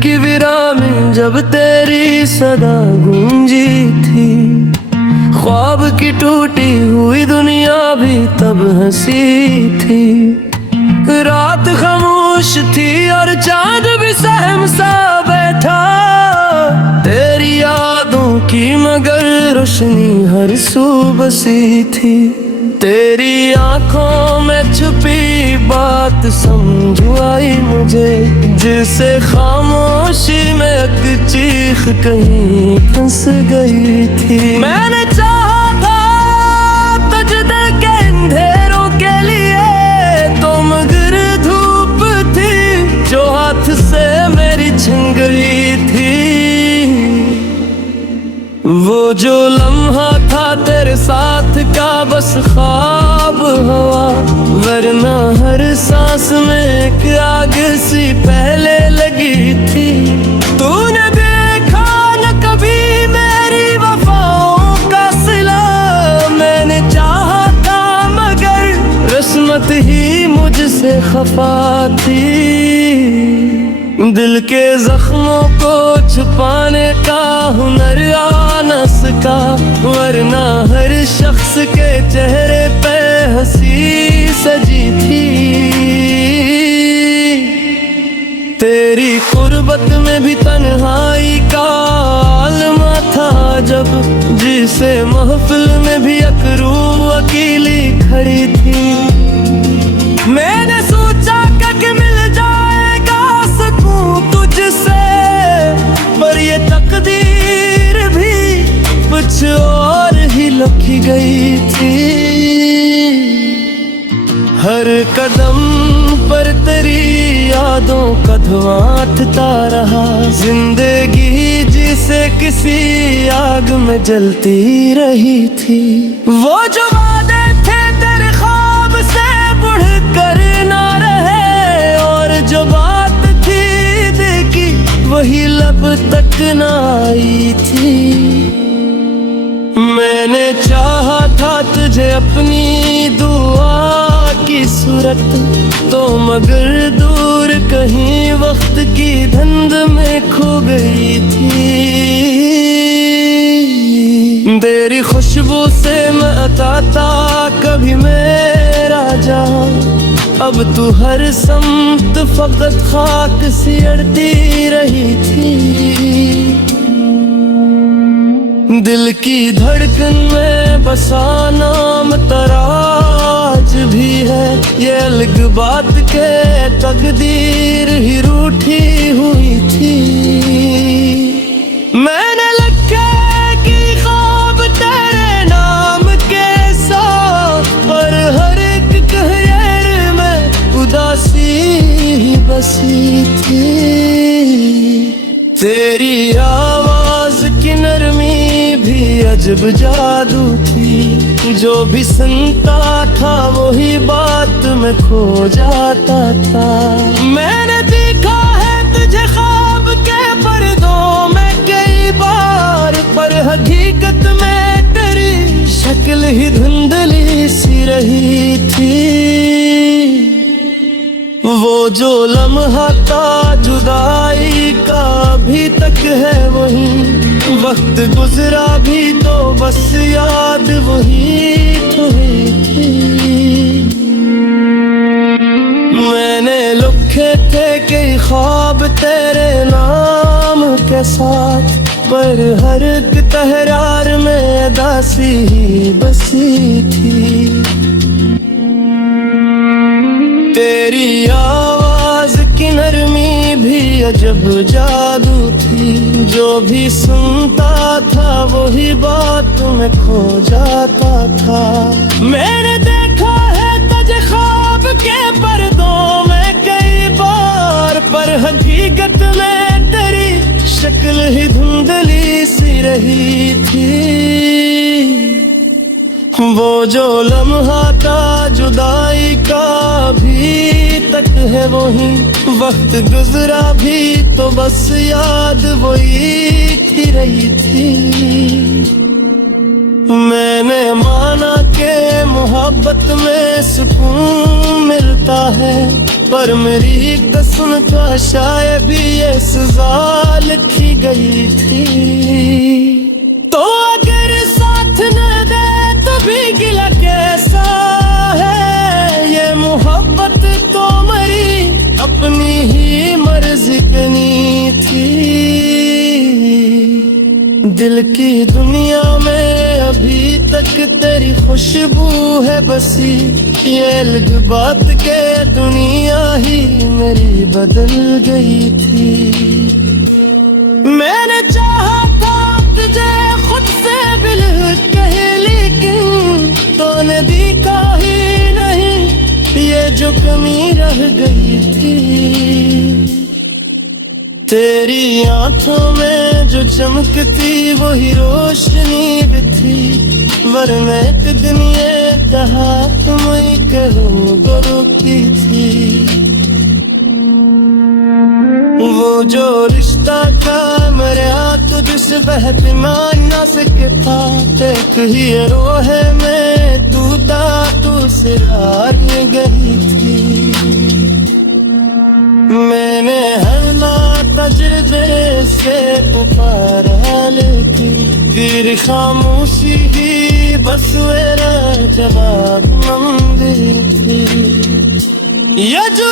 की वीरान में जब तेरी सदा गूंजी थी, ख्वाब की टूटी हुई दुनिया भी तब हंसी थी। रात खामोश थी और चांद भी सहम सा बैठा, तेरी यादों की मगर रोशनी हर सू बसी थी। तेरी आंखों में छुपी बात समझ आई मुझे, जिसे खामोशी में एक चीख कहीं फंस गई थी। मैंने चाहा था तुझ दिल के अंधेरों के लिए, तो मगर धूप थी जो हाथ से मेरी छिन गई थी। वो जो लम्हा था तेरे साथ का बस ख्वाब हुआ, वरना हर सांस में एक आग सी पहले लगी थी। तूने देखा न कभी मेरी वफाओं का सिला, मैंने चाहा था मगर किस्मत ही मुझसे खफा थी। दिल के जख्मों को छुपाने का हुनर आ न सका, वरना हर शख्स के चेहरे पे हंसी सजी थी। तेरी कुर्बत में भी तन्हाई का आलमा था जब, जिसे महफिल में भी अकरू अकेली खड़ी थी। मैंने सोचा कि मिल जाएगा सकूं तुझसे, पर ये तकदीर भी कुछ और ही लिखी गई थी। हर कदम पर तेरी यादों का धुआं उठता रहा, जिंदगी जिसे किसी आग में जलती रही थी। वो जो वादे थे तेरे ख्वाब से बढ़कर ना रहे, और जो बात थी देखी वही लब तक ना आई थी। मैंने चाहा था तुझे अपनी दुआ की सूरत, तो मगर दूर कहीं वक्त की धुंध में खो गई थी। तेरी खुशबू से मैं अताता कभी मेरा जहां, अब तू हर समत फकत खाक सी अड़ती रही थी। दिल की धड़कन में बसा नाम तराज भी है, ये अलग बात के तकदीर ही रूठी हुई थी। मैंने लिखे कि ख्वाब तेरे नाम के साथ, पर हर एक कहर में उदासी ही बसी थी। तेरी आवाज की नरमी भी अजब जादू थी, जो भी सुनता था वही बात में खो जाता था। मैंने देखा है तुझे ख्वाब के पर्दों में कई बार, पर हकीकत में तेरी शक्ल ही धुंधली सी रही थी। वो जो लम्हा था जुदाई का अभी तक है वही, वक्त गुजरा भी तो बस याद वही तो थी। मैंने लिखे थे कई ख्वाब तेरे नाम के साथ, पर हर एक तहरार में दासी ही बसी थी। तेरी आवाज की नरमी भी अजब जादू थी, जो भी सुनता था वही बात में खो जाता था। मैंने देखा है तुझे ख्वाब के पर्दों में कई बार, पर हकीकत में तेरी शक्ल ही धुंधली सी रही थी। वो जो लम्हा था जुदाई का अभी तक है वही, वक्त गुजरा भी तो बस याद वही थी रही थी। मैंने माना के मोहब्बत में सुकून मिलता है, पर मेरी कसम का शायद भी ये सजा लिखी गई थी। तो अगर साथ न दे तो भी गिला कैसा है, ये मोहब्बत तो मरी अपनी ही मर्जी बनी थी। दिल की दुनिया में अभी तक तेरी खुशबू है बसी, ये अलग बात के दुनिया ही मेरी बदल गई थी। मैंने चाहा था तुझे खुद से बिल कह, लेकिन तूने दिखा ही नहीं, ये जो कमी रह गई थी। तेरी आंखों में जो चमकती वही रोशनी भी थी, वरना एक दिन ये कहा तुम ही कहो गुरु की थी। वो जो रिश्ता था मेरे हाथ जिस वह मान ना सके था, एक हीरो है मैं दूधा तू से हार गई थी। मैंने हर ना तजुर्बे से पुकारा, लेकिन फिर खामोशी ही बस मेरा जवाब मंदिर थी। ये जो